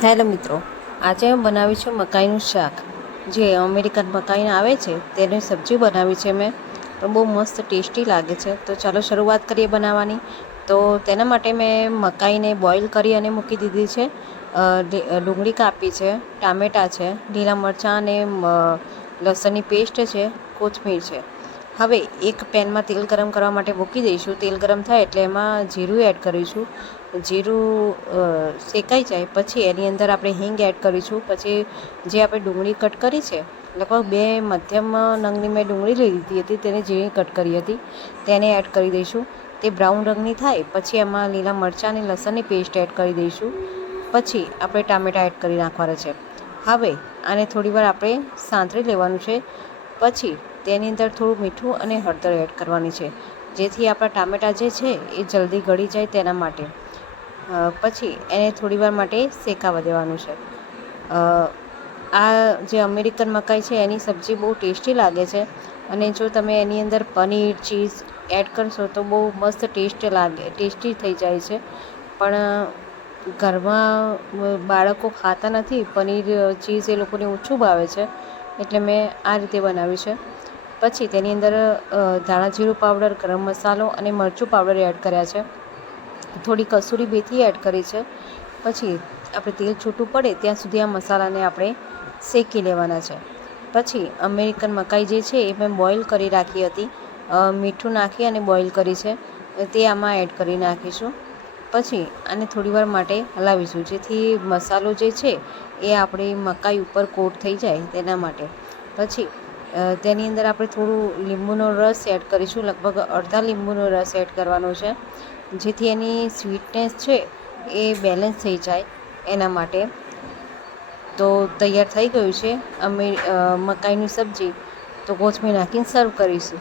Hello મિત્રો, આજે હું બનાવી છું મકાઈનું શાક. જે અમેરિકન મકાઈ આવે છે તેની સબ્જી બનાવી છે મેં, પણ બહુ મસ્ત ટેસ્ટી લાગે છે. તો ચાલો શરૂઆત કરીએ બનાવવાની. તો તેના માટે મેં મકાઈને બોઇલ કરી અને મૂકી દીધી છે. ડુંગળી કાપી છે, ટામેટાં છે, લીલા મરચાં અને લસણની પેસ્ટ છે, કોથમીર છે. હવે એક પેનમાં તેલ ગરમ કરવા માટે મૂકી દઈશું. તેલ ગરમ થાય એટલે એમાં જીરું એડ કરીશું. જીરું શેકાઈ જાય પછી એની અંદર આપણે હિંગ એડ કરીશું. પછી જે આપણે ડુંગળી કટ કરી છે, લગભગ 2 મધ્યમ નંગની મેં ડુંગળી લઈ લીધી હતી, તેને ઝીણી કટ કરી હતી, તેને એડ કરી દઈશું. તે બ્રાઉન રંગની થાય પછી એમાં લીલા મરચાં અને લસણની પેસ્ટ એડ કરી દઈશું. પછી આપણે ટામેટાં એડ કરી નાખવાના છે. હવે આને થોડીવાર આપણે સાંતળી લેવાનું છે. પછી તેની અંદર થોડું મીઠું અને હળદર એડ કરવાની છે, જેથી આપણા ટામેટાં જે છે એ જલ્દી ગળી જાય તેના માટે. પછી એને થોડીવાર માટે શેકાવા દેવાનું છે. આ જે અમેરિકન મકાઈ છે એની સબ્જી બહુ ટેસ્ટી લાગે છે, અને જો તમે એની અંદર પનીર ચીઝ એડ કરશો તો બહુ મસ્ત ટેસ્ટી થઈ જાય છે. પણ ઘરમાં બાળકો ખાતા નથી, પનીર ચીઝ એ લોકોને ઓછું ભાવે છે, એટલે મેં આ રીતે બનાવ્યું છે. પછી તેની અંદર ધાણા જીરું પાવડર, ગરમ મસાલો અને મરચું પાવડર એડ કર્યા છે. થોડી કસૂરી મેથી એડ કરી છે. પછી આપણે તેલ છૂટું પડે ત્યાં સુધી આ મસાલાને આપણે શેકી લેવાના છે. પછી અમેરિકન મકાઈ જે છે એ મેં બોઇલ કરી રાખી હતી, મીઠું નાખી અને બોઇલ કરી છે, તે આમાં એડ કરી નાખીશું. પછી આને થોડીવાર માટે હલાવીશું, જેથી મસાલો જે છે એ આપણી મકાઈ ઉપર કોટ થઈ જાય તેના માટે. પછી તેની અંદર આપણે થોડું લીંબુનો રસ એડ કરીશું, લગભગ અડધા લીંબુનો રસ એડ કરવાનો છે, જેથી એની સ્વીટનેસ છે એ બેલેન્સ થઈ જાય એના માટે. તો તૈયાર થઈ ગયું છે મકાઈની સબ્જી. તો કોથમીર નાખીને સર્વ કરીશું.